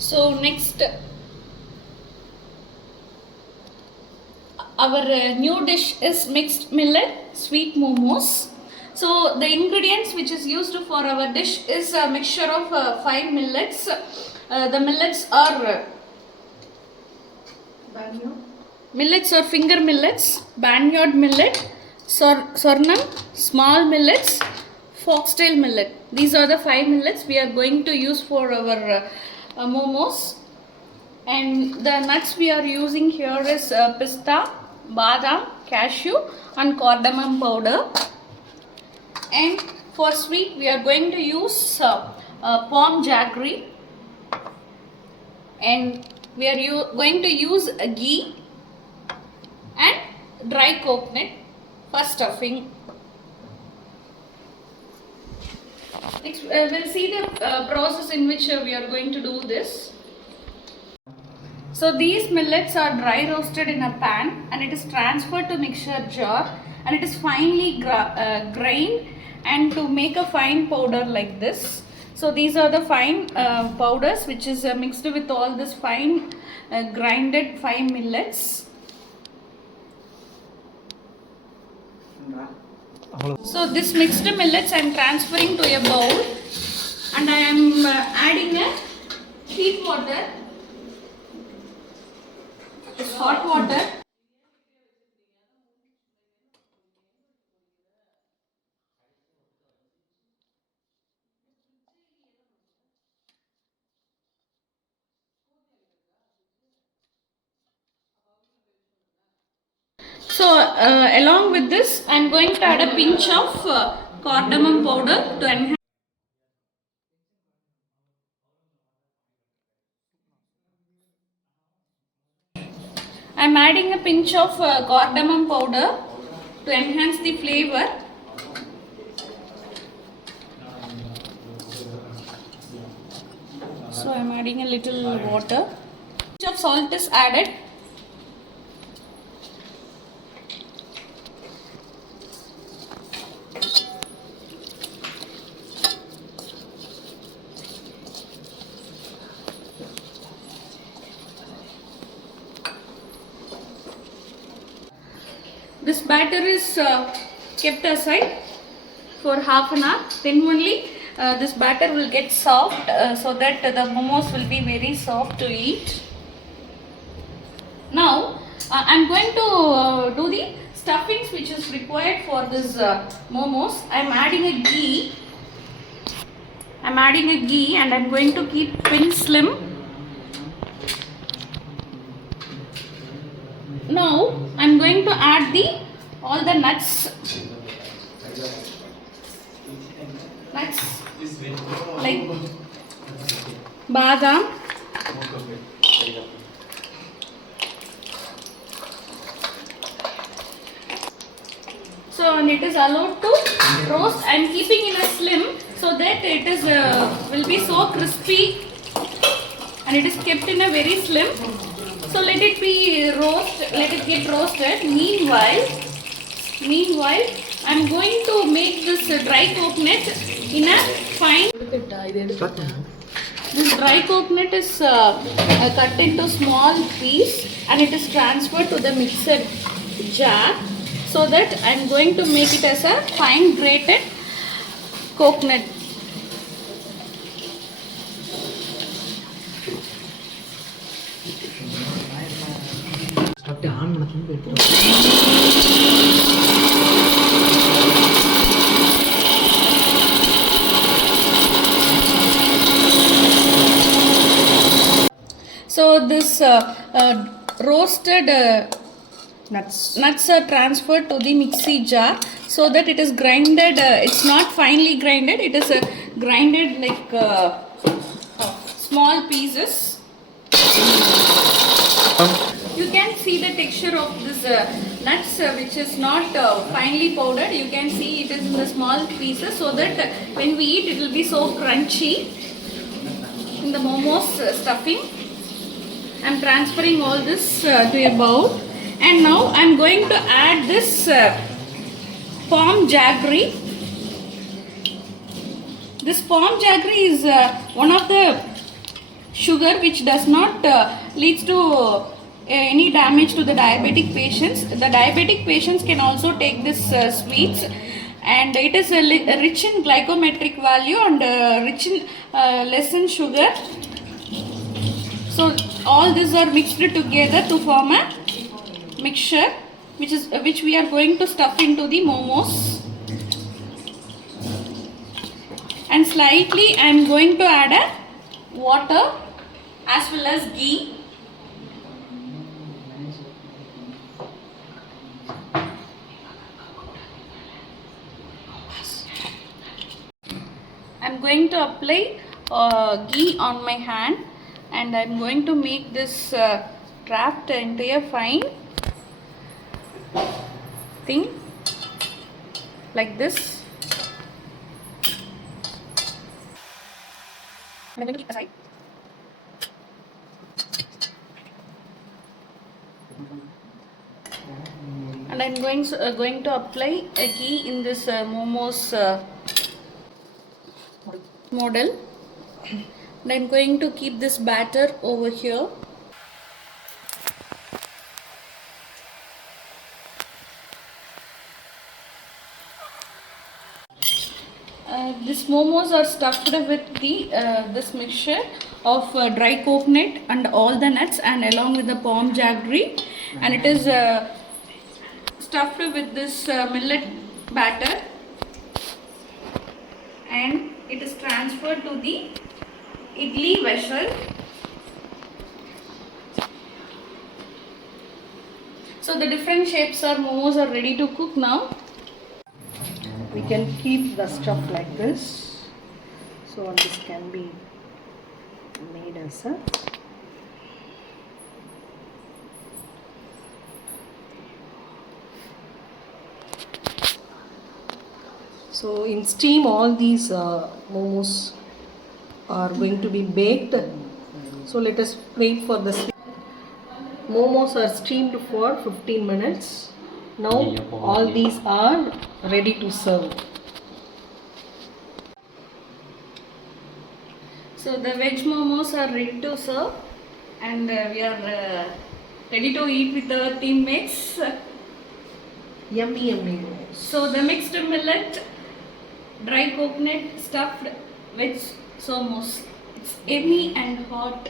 So next, our new dish is mixed millet sweet momos. So the ingredients which is used for our dish is a mixture of 5 millets. The millets are millets or finger millets, barnyard millet, sornam, small millets, foxtail millet. These are the 5 millets we are going to use for our momos. And the nuts we are using here is pista, badam, cashew and cardamom powder. And for sweet we are going to use palm jaggery, and we are going to use ghee and dry coconut for stuffing. Next, we'll see the process in which we are going to do this. So these millets are dry roasted in a pan and it is transferred to mixture jar and it is finely grained and to make a fine powder like this. So these are the fine powders which is mixed with all this fine grinded 5 millets. So this mixed millets I am transferring to a bowl and I am adding a heat water, hot water. So along with this I am going to add a pinch of cardamom powder to enhance. I am adding a pinch of cardamom powder to enhance the flavor. So I am adding a little water. Pinch of salt is added. This batter is kept aside for half an hour. Then only this batter will get soft so that the momos will be very soft to eat. Now I am going to do the stuffings which is required for this momos. I am adding a ghee. I am adding a ghee and I am going to keep pin slim. Now I am going to add all the nuts like badam, so and it is allowed to roast. I am keeping in a slim so that it is will be so crispy and it is kept in a very slim. So let it get roasted. Meanwhile I am going to make this dry coconut in a fine. This dry coconut is cut into small piece and it is transferred to the mixer jar so that I am going to make it as a fine grated coconut. So this roasted nuts are transferred to the mixie jar so that it is grinded. It's not finely grinded. It is grinded like small pieces. You can see the texture of this nuts which is not finely powdered. You can see it is in the small pieces so that when we eat it will be so crunchy in the momos stuffing. I am transferring all this to a bowl and now I am going to add this palm jaggery. This palm jaggery is one of the sugar which does not leads to any damage to the diabetic patients. The diabetic patients can also take this sweets, and it is rich in glycometric value and rich in less in sugar. So all these are mixed together to form a mixture which we are going to stuff into the momos. And slightly I am going to add a water as well as ghee. I am going to apply ghee on my hand, and I am going to make this draft into a fine thing like this. I'm going to keep aside. And I'm going to apply a ghee in this momos model. And I'm going to keep this batter over here. These momos are stuffed with the this mixture of dry coconut and all the nuts, and along with the palm jaggery, and it is stuffed with this millet batter, and it is transferred to the idli vessel. So the different shapes of momos are ready to cook now. We can keep the stuff like this, so this can be made as a so in steam all these momos are going to be baked. So let us wait for the momos are steamed for 15 minutes. Now all these are ready to serve. So the veg momos are ready to serve, and we are ready to eat with our teammates. Yummy, yummy momos. So the mixed millet, dry coconut stuffed veg momos. It's yummy and hot.